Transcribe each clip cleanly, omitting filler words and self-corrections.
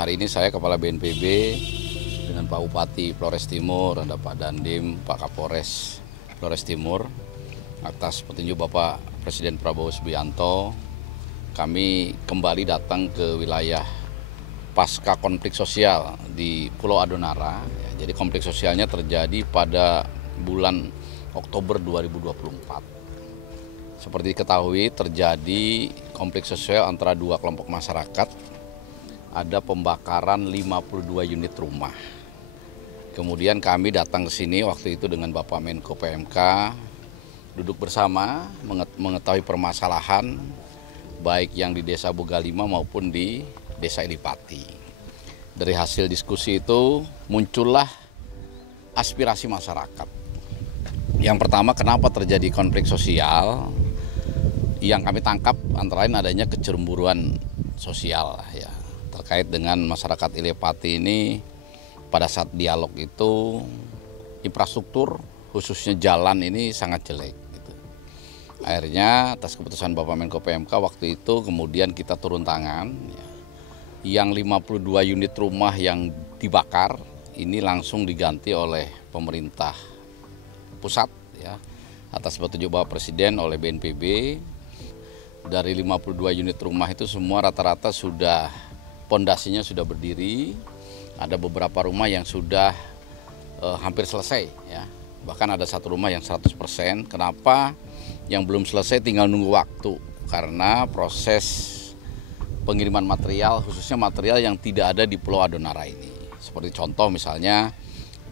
Hari ini saya Kepala BNPB dengan Pak Bupati Flores Timur, ada Pak Dandim, Pak Kapolres Flores Timur, atas petunjuk Bapak Presiden Prabowo Subianto, kami kembali datang ke wilayah pasca konflik sosial di Pulau Adonara. Jadi konflik sosialnya terjadi pada bulan Oktober 2024. Seperti diketahui terjadi konflik sosial antara dua kelompok masyarakat. Ada pembakaran 52 unit rumah. Kemudian kami datang ke sini waktu itu dengan Bapak Menko PMK, duduk bersama mengetahui permasalahan baik yang di Desa Bogalima maupun di Desa Ilipati. Dari hasil diskusi itu muncullah aspirasi masyarakat. Yang pertama, kenapa terjadi konflik sosial? Yang kami tangkap antara lain adanya kecemburuan sosial ya, terkait dengan masyarakat Ilipati ini. Pada saat dialog itu infrastruktur khususnya jalan ini sangat jelek gitu. Akhirnya atas keputusan Bapak Menko PMK waktu itu kemudian kita turun tangan ya. Yang 52 unit rumah yang dibakar ini langsung diganti oleh pemerintah pusat ya, atas petunjuk Bapak Presiden oleh BNPB. Dari 52 unit rumah itu semua rata-rata sudah pondasinya sudah berdiri. Ada beberapa rumah yang sudah hampir selesai ya. Bahkan ada satu rumah yang 100%. Kenapa yang belum selesai tinggal nunggu waktu? Karena proses pengiriman material, khususnya material yang tidak ada di Pulau Adonara ini. Seperti contoh misalnya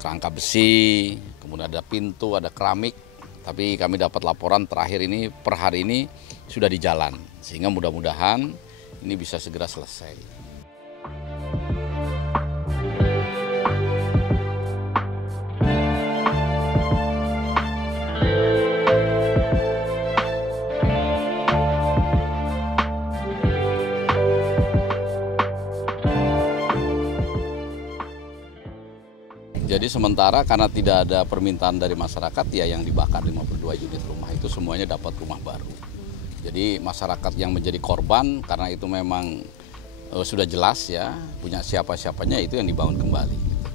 kerangka besi, kemudian ada pintu, ada keramik. Tapi kami dapat laporan terakhir ini per hari ini sudah di jalan. Sehingga mudah-mudahan ini bisa segera selesai. Jadi sementara karena tidak ada permintaan dari masyarakat ya yang dibakar 52 unit rumah itu semuanya dapat rumah baru. Jadi masyarakat yang menjadi korban karena itu memang sudah jelas ya punya siapa-siapanya itu yang dibangun kembali. Gitu.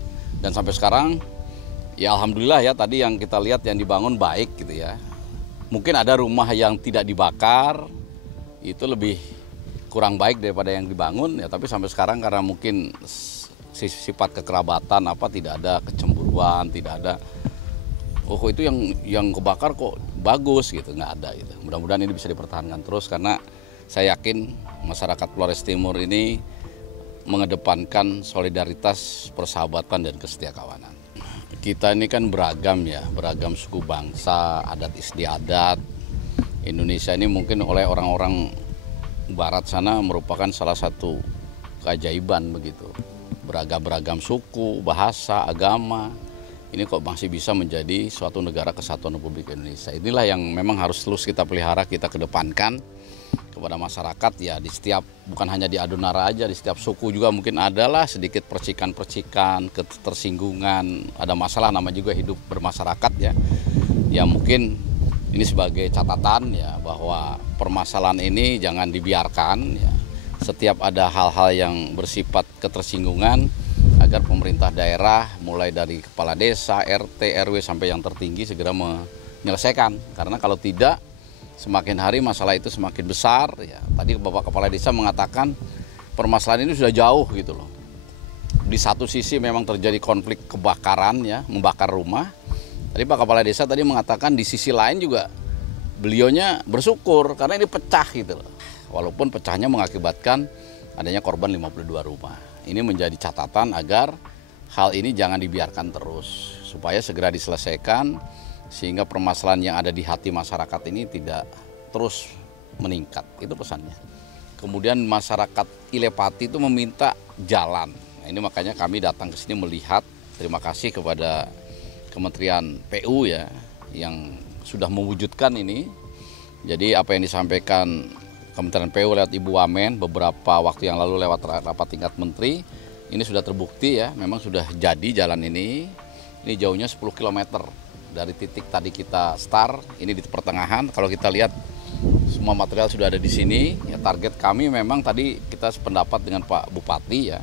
Dan sampai sekarang ya alhamdulillah ya tadi yang kita lihat yang dibangun baik gitu ya. Mungkin ada rumah yang tidak dibakar itu lebih kurang baik daripada yang dibangun ya, tapi sampai sekarang karena mungkin sifat kekerabatan tidak ada kecemburuan, tidak ada itu yang kebakar kok bagus gitu, nggak ada gitu. Mudah-mudahan ini bisa dipertahankan terus karena saya yakin masyarakat Flores Timur ini mengedepankan solidaritas, persahabatan dan kesetiakawanan. Kita ini kan beragam ya, beragam suku bangsa, adat istiadat. Indonesia ini mungkin oleh orang-orang barat sana merupakan salah satu keajaiban begitu. Beragam suku, bahasa, agama, ini kok masih bisa menjadi suatu negara kesatuan Republik Indonesia. Inilah yang memang harus terus kita pelihara, kita kedepankan kepada masyarakat ya, di setiap, bukan hanya di Adonara aja, di setiap suku juga mungkin adalah sedikit percikan-percikan, ketersinggungan, ada masalah nama juga hidup bermasyarakat ya. Ya mungkin ini sebagai catatan ya bahwa permasalahan ini jangan dibiarkan ya. Setiap ada hal-hal yang bersifat ketersinggungan agar pemerintah daerah mulai dari kepala desa, RT, RW sampai yang tertinggi segera menyelesaikan. Karena kalau tidak semakin hari masalah itu semakin besar ya. Tadi Bapak Kepala Desa mengatakan permasalahan ini sudah jauh gitu loh. Di satu sisi memang terjadi konflik kebakaran ya, membakar rumah. Tadi Pak Kepala Desa tadi mengatakan di sisi lain juga beliaunya bersyukur karena ini pecah gitu loh. Walaupun pecahnya mengakibatkan adanya korban 52 rumah. Ini menjadi catatan agar hal ini jangan dibiarkan terus. Supaya segera diselesaikan sehingga permasalahan yang ada di hati masyarakat ini tidak terus meningkat. Itu pesannya. Kemudian masyarakat Ilipati itu meminta jalan. Nah, ini makanya kami datang ke sini melihat. Terima kasih kepada Kementerian PU ya yang sudah mewujudkan ini. Jadi apa yang disampaikan Kementerian PU lewat Ibu Wamen beberapa waktu yang lalu lewat rapat tingkat menteri ini sudah terbukti ya, memang sudah jadi jalan ini jauhnya 10 km dari titik tadi kita start, ini di pertengahan. Kalau kita lihat semua material sudah ada di sini ya. Target kami memang tadi kita sependapat dengan Pak Bupati ya,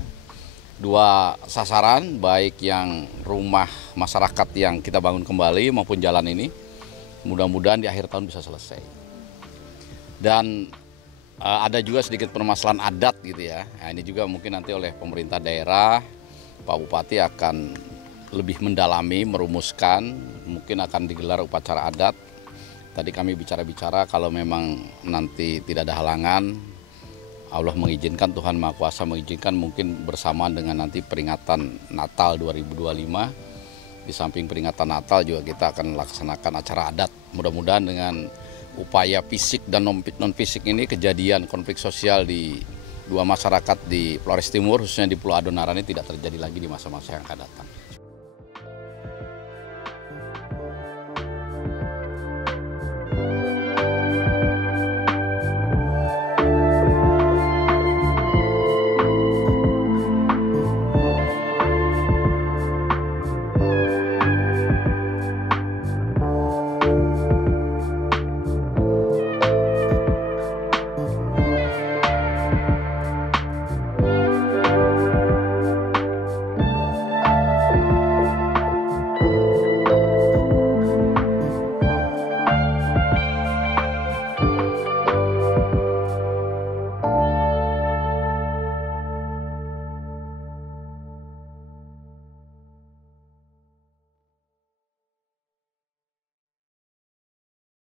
dua sasaran, baik yang rumah masyarakat yang kita bangun kembali maupun jalan ini. Mudah-mudahan di akhir tahun bisa selesai. Dan ada juga sedikit permasalahan adat gitu ya. Nah, ini juga mungkin nanti oleh pemerintah daerah, Pak Bupati akan lebih mendalami, merumuskan, mungkin akan digelar upacara adat. Tadi kami bicara-bicara kalau memang nanti tidak ada halangan, Allah mengizinkan, Tuhan Maha Kuasa mengizinkan, mungkin bersamaan dengan nanti peringatan Natal 2025. Di samping peringatan Natal juga kita akan laksanakan acara adat. Mudah-mudahan dengan upaya fisik dan non-fisik ini, kejadian konflik sosial di dua masyarakat di Flores Timur, khususnya di Pulau Adonara ini tidak terjadi lagi di masa-masa yang akan datang.